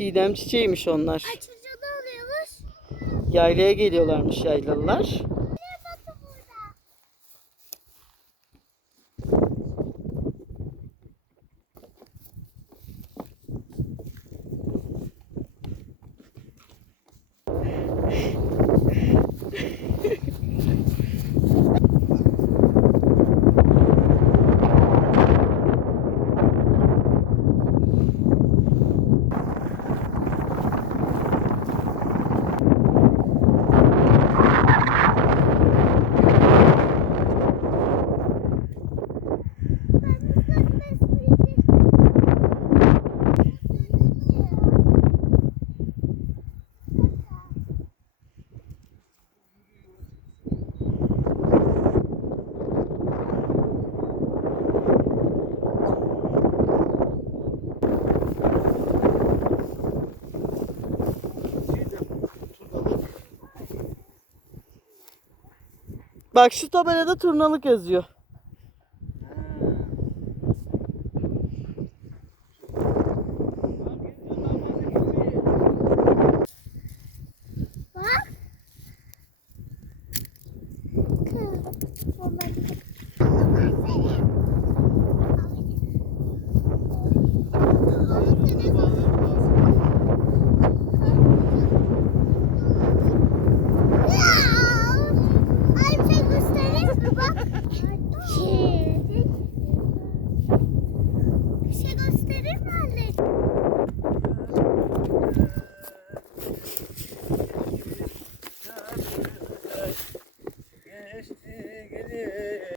Çiğdem çiçeğiymiş onlar. Açınca ne oluyormuş? Yaylaya geliyorlarmış yaylalılar. Bakın burada. Bak şu tabelada turnalık yazıyor. Bak. Ay bir şey göstereyim mi? Bak. Bir şey göstereyim mi anne? Geçti geri.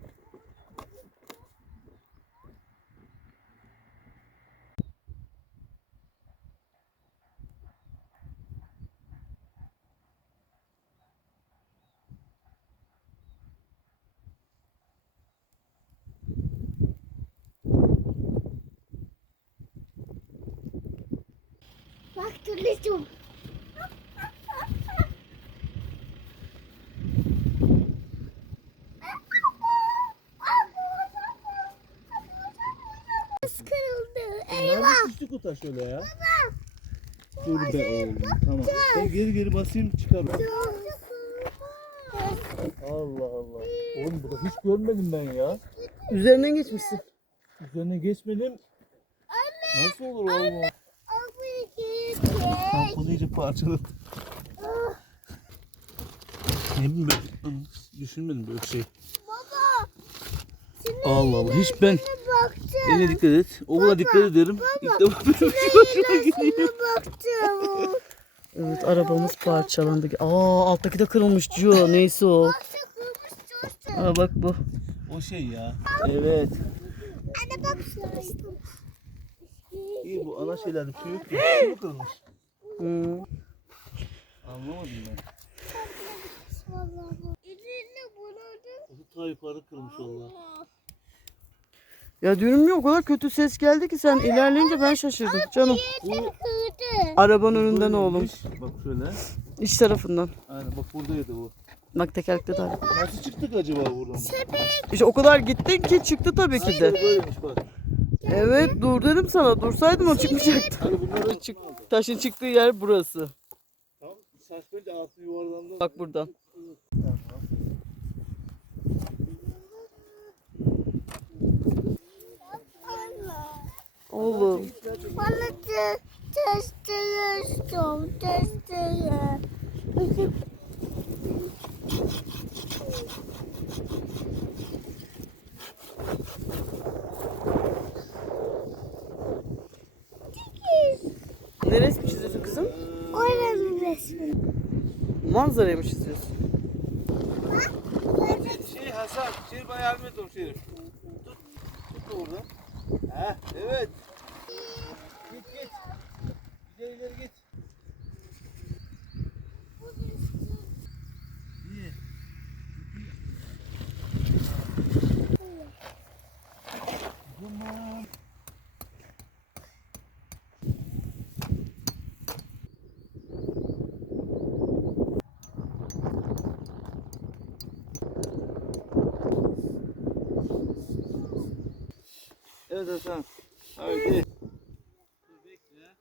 Bak turlistum. kırıldı. Eyvah. Nerede düştü kuta şöyle ya? Dur be oğlum tamam. Ben geri geri basayım çıkar. Allah Allah. Oğlum burada hiç görmedim ben ya. Üzerinden geçmişsin. Üzerine geçmedim. Nasıl olur oğlum? Tamponu iyice parçaladı. Ne bileyim ben düşünmedim böyle şey. Baba. Senin Allah Allah hiç ben eline dikkat et. Oğula dikkat ederim. İlk defa böyle bir şey hoşuma gidiyor. baktım. Evet arabamız parçalandı. Aa alttaki de kırılmış Cio. Neyse o. Aa bak bu. O şey ya. Evet. Anne bak. İyi bu ana şeyler şey. Şu mu kırılmış? Hmm. Anlamadım ben. Ta yukarı kırılmış valla. Ya diyorum ya o kadar kötü ses geldi ki sen ilerleyince ben şaşırdım. Canım Bu kırdı. arabanın önünden oğlum. Böyleymiş. Bak şöyle. İç tarafından. Aynen bak buradaydı bu. Bak tekerlekte de. Nasıl çıktık acaba buradan? İşte o kadar gittin ki çıktı tabii ki de. Böyleymiş bak. Evet dur dedim sana. Dursaydım o çıkmayacaktı. Hani Çık, taşın çıktığı yer burası. Tamam. Saçmayınca altı yuvarlandı. Bak buradan. Oğlum. Bana te testere istiyorum. Testere. Neresi mi çiziyorsun kızım? Oranın resmi. Manzarayı mı çiziyorsun? Şey Hasan, şey bay yardım et oğlum Şerif. Tut, tut da orada. Heh, evet. Git git. İleri ileri git. İyi. Tamam. Evet Hasan. Haydi. Dur bekle.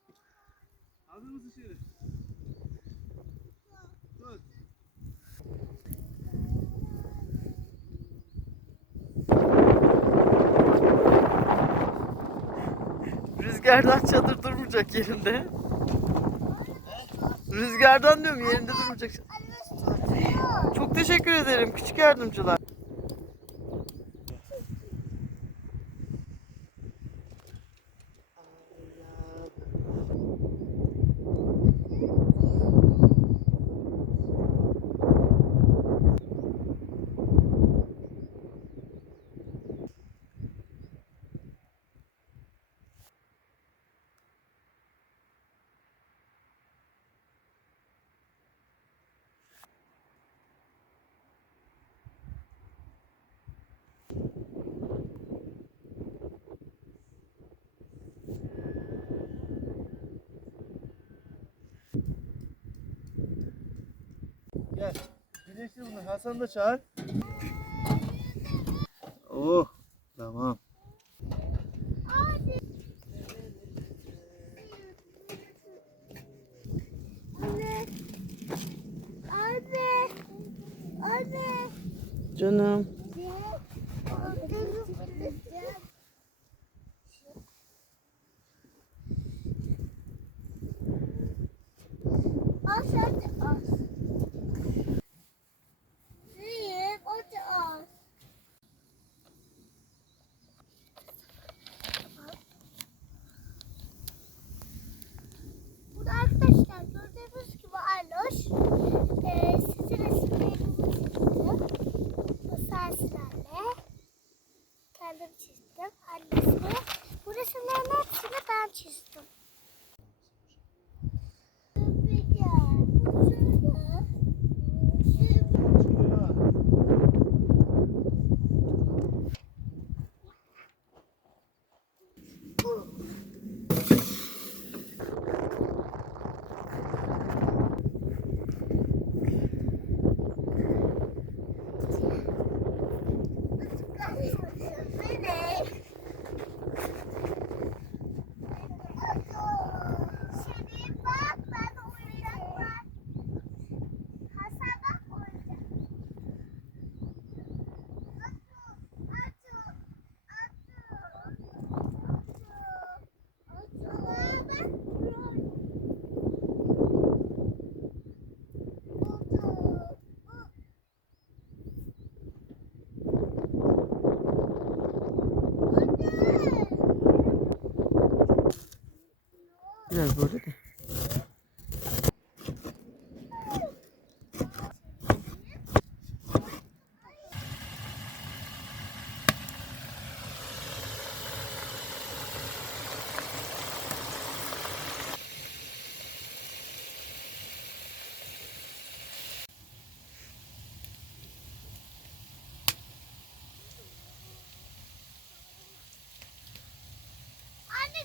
Hazır mısın? Tut. Rüzgardan çadır durmayacak yerinde. Rüzgardan diyorum yerinde durmayacak. Çok teşekkür ederim küçük yardımcılar. Gel. Birleştir bunu. Hasan da çağır. Oh. Tamam. Anne. Anne. Anne. Canım.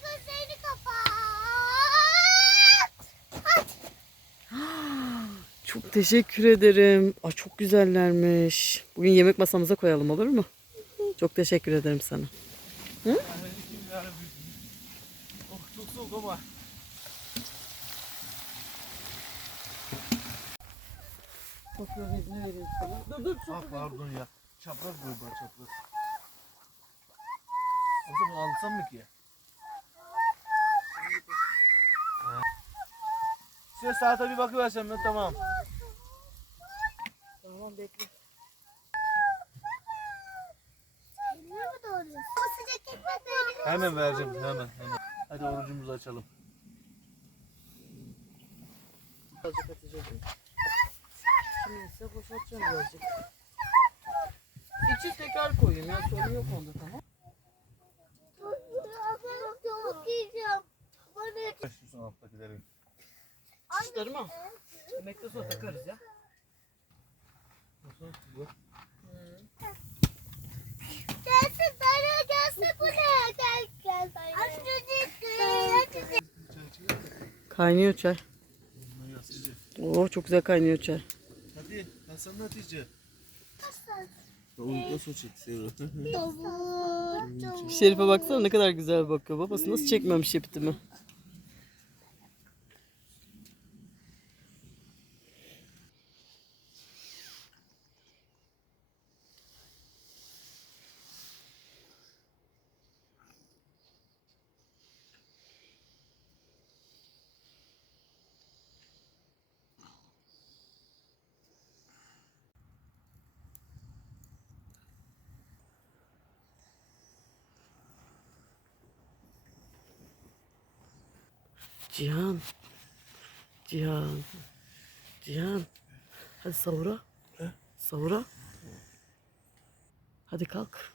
Gözlerini kapat. Çok teşekkür ederim. Ay çok güzellermiş. Bugün yemek masamıza koyalım olur mu? Çok teşekkür ederim sana. Oh çok soğuk ama. Dur dur. Ah pardon ya. Çapraz koy bana çapraz. O zaman alsam mı ki? Ha. Size saate bir bakıversem ben tamam. Tamam bekle. Hemen vereceğim hemen hemen. Hadi orucumuzu açalım. Birazcık atacağım. Şimdi ise boşaltacağım birazcık. İçi tekrar koyayım ya sorun yok onda tamam. Ben çok yiyeceğim. Bana Başlıyorsun alttakileri. Çıtları mı? Yemekte sonra takarız ya. Nasıl? Bu. gelsin bana gelsin buraya gel gel. Kaynıyor çay. Oo çok güzel kaynıyor çay. Hadi Hasan Hatice. Uyukla su çek seviyorum. Tavuk. Tavuk. Şerife baksana ne kadar güzel bakıyor. Babası nasıl çekmemiş iptimi. Cihan. Cihan. Cihan. Hadi savura. Savura. Hadi kalk.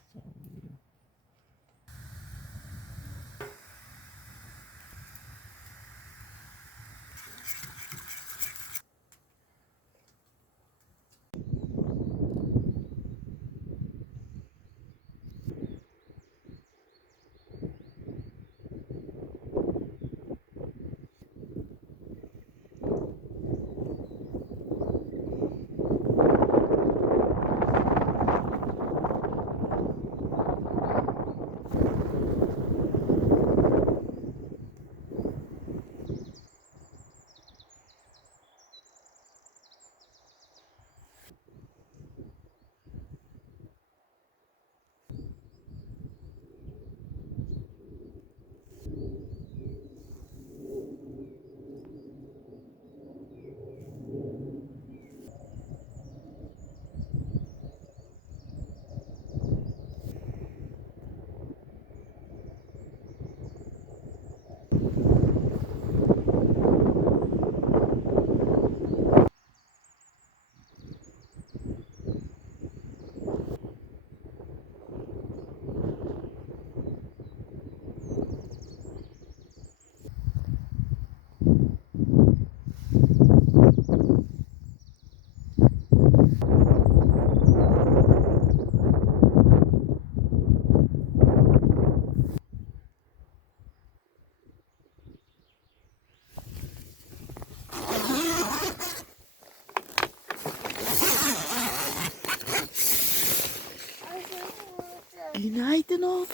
Günaydın oğlum.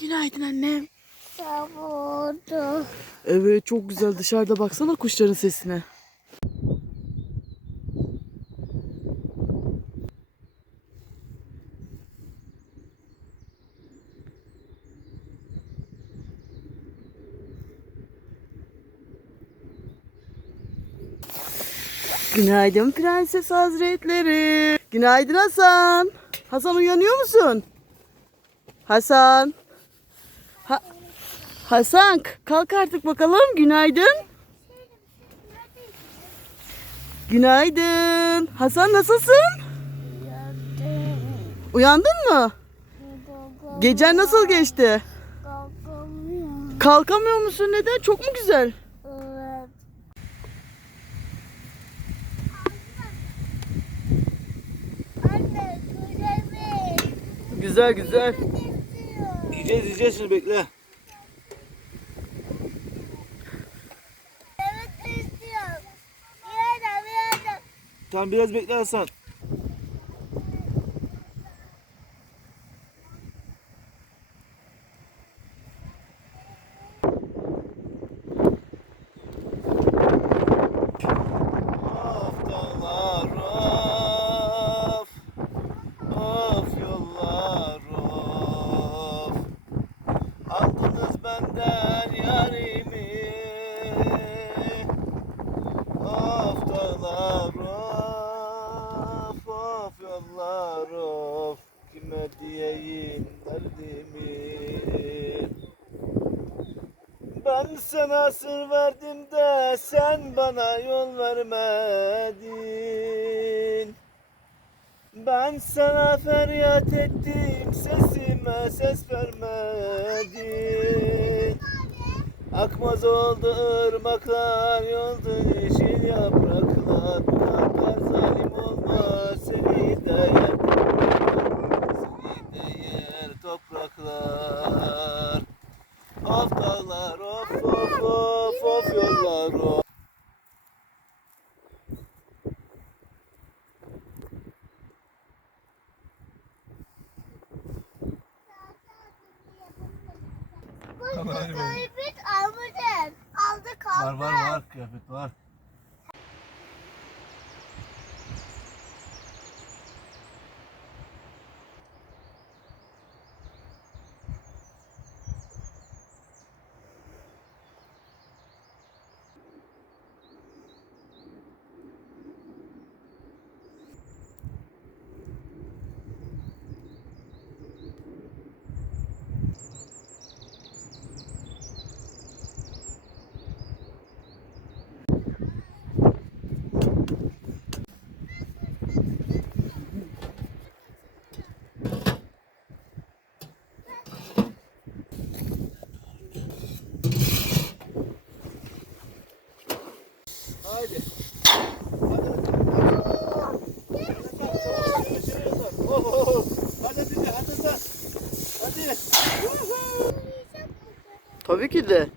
Günaydın annem. Savurdu. Evet çok güzel dışarıda baksana kuşların sesine. Günaydın prenses hazretleri. Günaydın Hasan. Hasan uyanıyor musun? Hasan. Ha Hasan kalk artık bakalım. Günaydın. Günaydın. Hasan nasılsın? Uyandın mı? Gecen nasıl geçti? Kalkamıyorum. Kalkamıyor musun? Neden? Çok mu güzel? Evet. Anne. Güzel güzel. Yiyeceğiz yiyeceğiz şimdi bekle. Evet istiyorum. Yana, yana. Tamam biraz bekle Hasan. Of dağlar of Of yollar of Aldınız benden yarimi Of dağlar of Of yollar of Kime diyeyim derdimi ben sana sır verdim de sen bana yol vermedin. Ben sana feryat ettim sesime ses vermedin. Akmaz oldu ırmaklar yoldu yeşil yapraklar. Kalpler zalim olmaz seni de yer Seni de yer topraklar. Of dağlar of of of of yollar of. Bakalım. kıyafet almadın. Aldık aldık. Var var var kıyafet var. Tabii ki de.